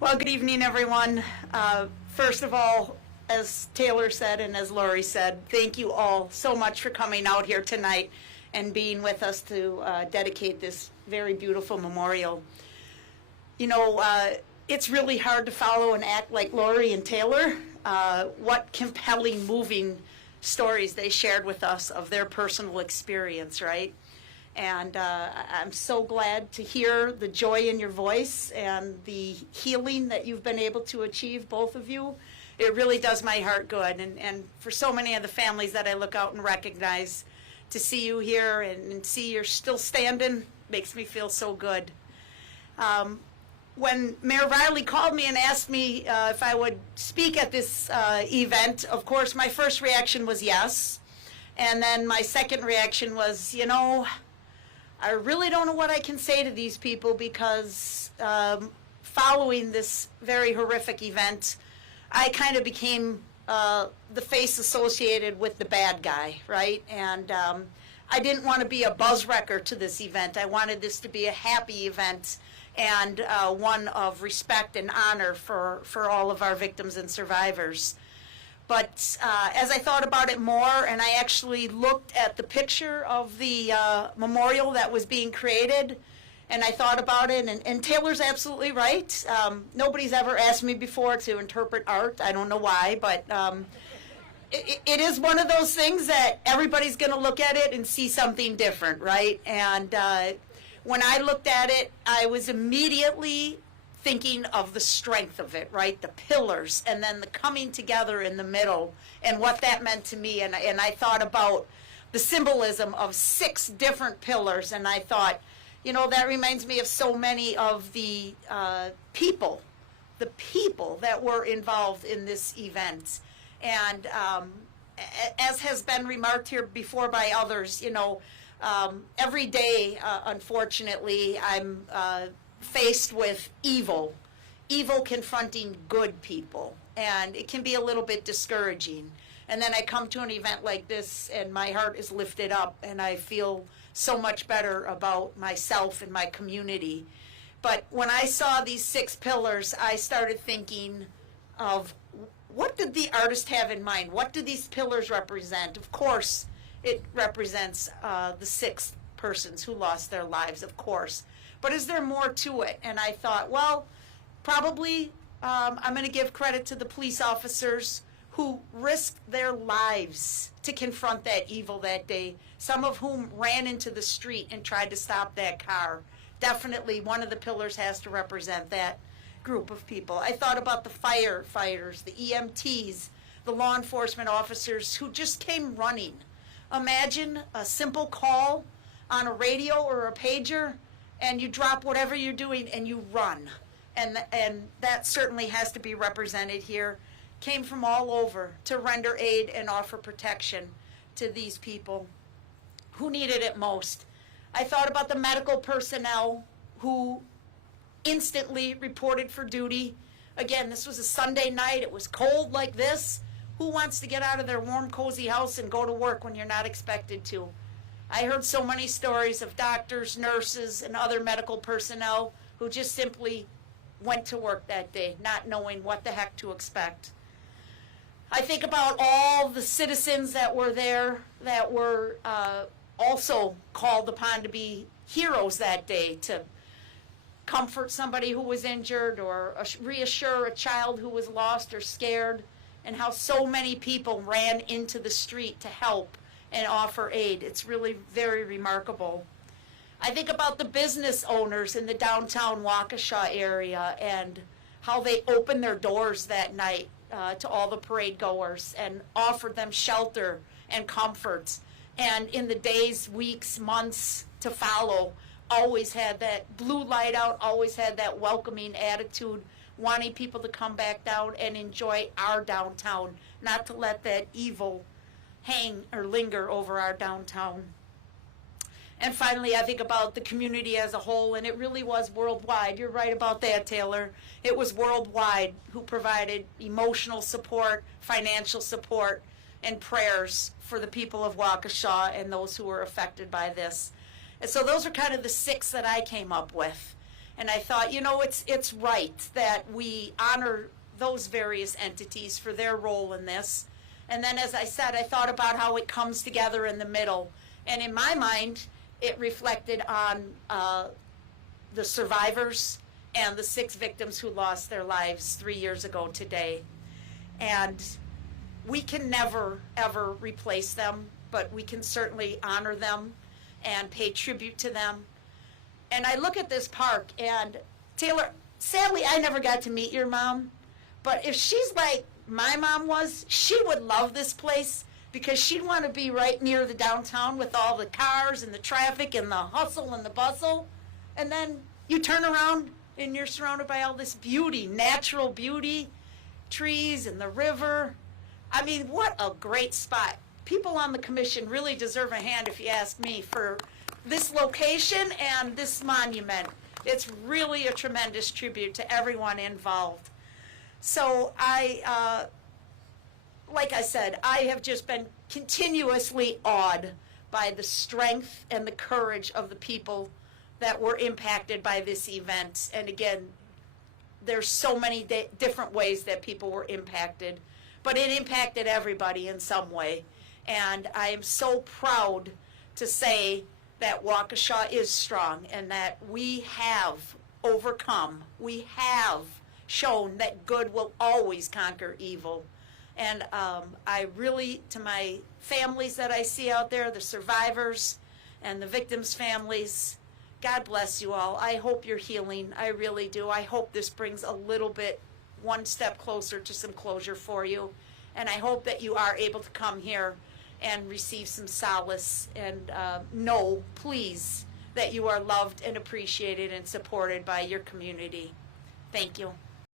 Well, good evening, everyone. First of all, as Taylor said and as Lori said, thank you all so much for coming out here tonight and being with us to dedicate this very beautiful memorial. You know, it's really hard to follow and act like Lori and Taylor. What compelling, moving stories they shared with us of their personal experience, right? And I'm so glad to hear the joy in your voice and the healing that you've been able to achieve, both of you. It really does my heart good. And for so many of the families that I look out and recognize, to see you here and see you're still standing makes me feel so good. When Mayor Riley called me and asked me if I would speak at this event, of course, my first reaction was yes. And then my second reaction was, you know, I really don't know what I can say to these people because following this very horrific event, I kind of became the face associated with the bad guy, right? And I didn't want to be a buzz wrecker to this event. I wanted this to be a happy event and one of respect and honor for all of our victims and survivors. But as I thought about it more, and I actually looked at the picture of the memorial that was being created, and I thought about it, and Taylor's absolutely right. Nobody's ever asked me before to interpret art. I don't know why, but it is one of those things that everybody's going to look at it and see something different, right? And when I looked at it, I was immediately thinking of the strength of it, right? The pillars, and then the coming together in the middle, and what that meant to me. And I thought about the symbolism of 6 different pillars, and I thought, you know, that reminds me of so many of the people that were involved in this event. And as has been remarked here before by others, you know, every day, unfortunately, I'm faced with evil confronting good people, and it can be a little bit discouraging. And then I come to an event like this and my heart is lifted up and I feel so much better about myself and my community. But when I saw these 6 pillars, I started thinking of, what did the artist have in mind? What do these pillars represent? Of course, it represents the 6 persons who lost their lives, of course. But is there more to it? And I thought, well, probably I'm going to give credit to the police officers who risked their lives to confront that evil that day, some of whom ran into the street and tried to stop that car. Definitely one of the pillars has to represent that group of people. I thought about the firefighters, the EMTs, the law enforcement officers who just came running. Imagine a simple call on a radio or a pager, and you drop whatever you're doing and you run. And that certainly has to be represented here. Came from all over to render aid and offer protection to these people who needed it most. I thought about the medical personnel who instantly reported for duty. Again, this was a Sunday night. It was cold like this. Who wants to get out of their warm, cozy house and go to work when you're not expected to? I heard so many stories of doctors, nurses, and other medical personnel who just simply went to work that day, not knowing what the heck to expect. I think about all the citizens that were there that were also called upon to be heroes that day, to comfort somebody who was injured or reassure a child who was lost or scared, and how so many people ran into the street to help and offer aid. It's really very remarkable. I think about the business owners in the downtown Waukesha area and how they opened their doors that night to all the parade goers and offered them shelter and comfort. And in the days, weeks, months to follow, always had that blue light out, always had that welcoming attitude, wanting people to come back down and enjoy our downtown, not to let that evil hang or linger over our downtown. And finally, I think about the community as a whole, and it really was worldwide. You're right about that, Taylor. It was worldwide who provided emotional support, financial support, and prayers for the people of Waukesha and those who were affected by this. And so those are kind of the 6 that I came up with. And I thought, you know, it's right that we honor those various entities for their role in this. And then, as I said, I thought about how it comes together in the middle. And in my mind, it reflected on the survivors and the 6 victims who lost their lives 3 years ago today. And we can never, ever replace them, but we can certainly honor them and pay tribute to them. And I look at this park, and Taylor, sadly, I never got to meet your mom, but if she's like my mom was, she would love this place because she'd want to be right near the downtown with all the cars and the traffic and the hustle and the bustle. And then you turn around and you're surrounded by all this beauty, natural beauty, trees and the river. I mean, what a great spot. People on the commission really deserve a hand, if you ask me, for this location and this monument. It's really a tremendous tribute to everyone involved. So like I said, I have just been continuously awed by the strength and the courage of the people that were impacted by this event. And again, there's so many different ways that people were impacted, but it impacted everybody in some way. And I am so proud to say that Waukesha is strong and that we have overcome, we have shown that good will always conquer evil. And I really, to my families that I see out there, the survivors and the victims' families, God bless you all. I hope you're healing. I really do. I hope this brings a little bit, one step closer to some closure for you. And I hope that you are able to come here and receive some solace and know, please, that you are loved and appreciated and supported by your community. Thank you.